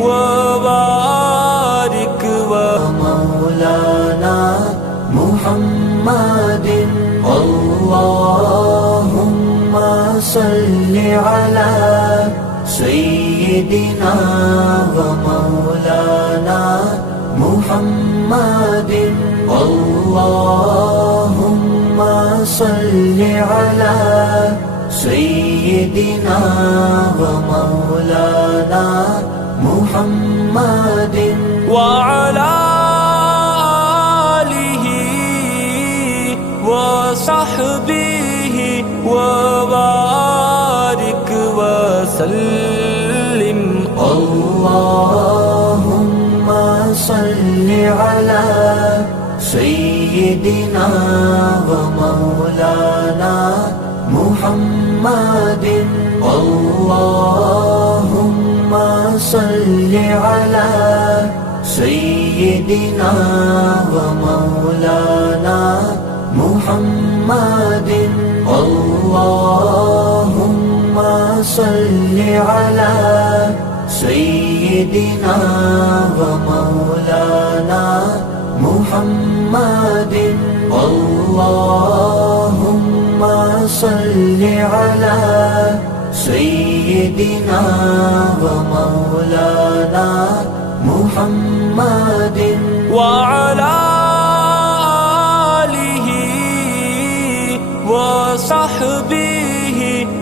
وبارك ومولانا محمد اللهم صل على سيدنا ومولانا محمد اللهم صل على سيدنا ومولانا محمد وعلى آله وصحبه وبارك وسلم اللهم صل على سيدنا ومولانا محمد اللهم صل على سيدنا ومولانا محمد اللهم صل على سيدنا ومولانا محمد اللهم صل على سيدنا ومولانا محمد وعلى آله وصحبه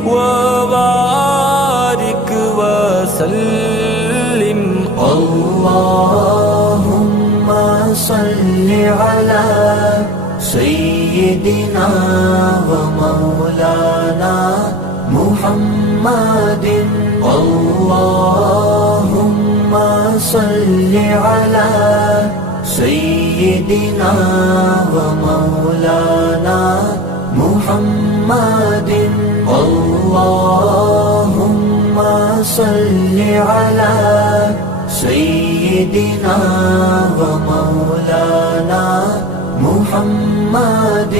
وبارك وسلم اللهم صل على سيدنا ومولانا محمد اللهم صل على سيدنا ومولانا محمد اللهم صل على سيدنا ومولانا محمد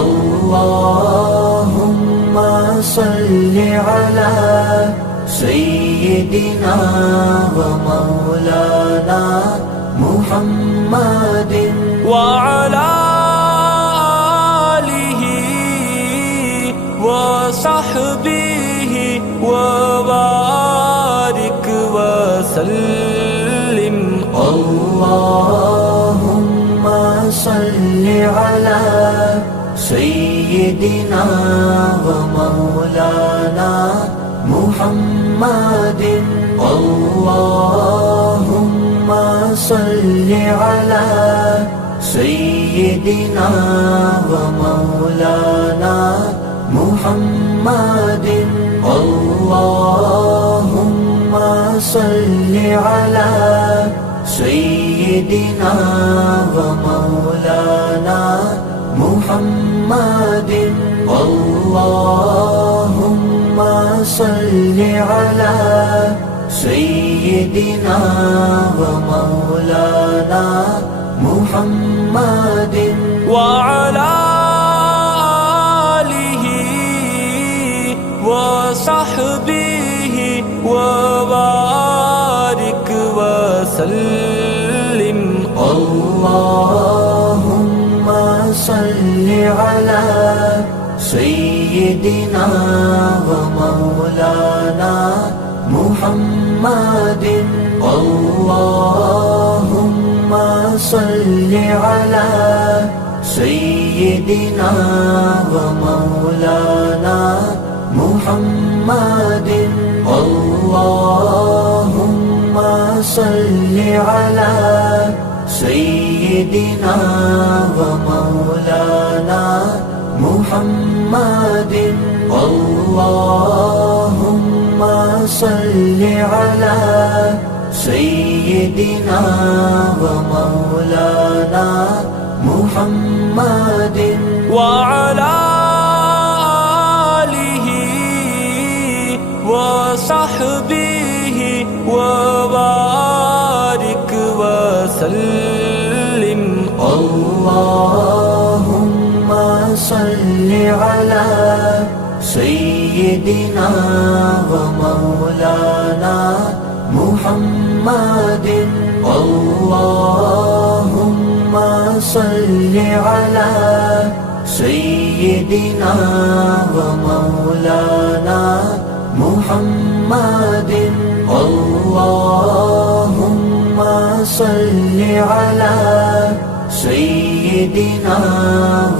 اللهم صل على سيدنا ومولانا محمد وعلى آله وصحبه وبارك وسلم اللهم صل على سيدنا ومولانا محمد اللهم صل على سيدنا ومولانا محمد اللهم صل على سيدنا ومولانا محمد اللهم صل على سيدنا ومولانا محمد وعلى آله وصحبه وبارك وسلم اللهم صل على سيدنا ومولانا محمد اللهم صل على سيدنا ومولانا محمد اللهم صل على سيدنا ومولانا محمد اللهم صل على سيدنا ومولانا محمد وعلى آله وصحبه وبارك وسلم اللهم صل على سيدنا ومولانا محمد اللهم صل على سيدنا ومولانا محمد اللهم صل على سيدنا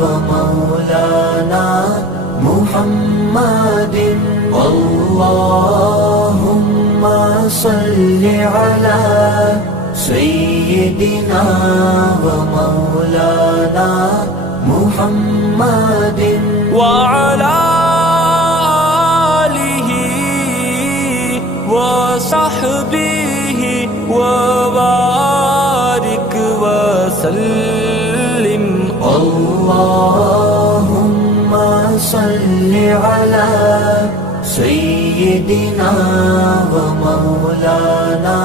ومولانا محمد اللهم صل على سيدنا ومولانا محمد وعلى آله وصحبه وبارك وسلم اللهم صل على سيدنا ومولانا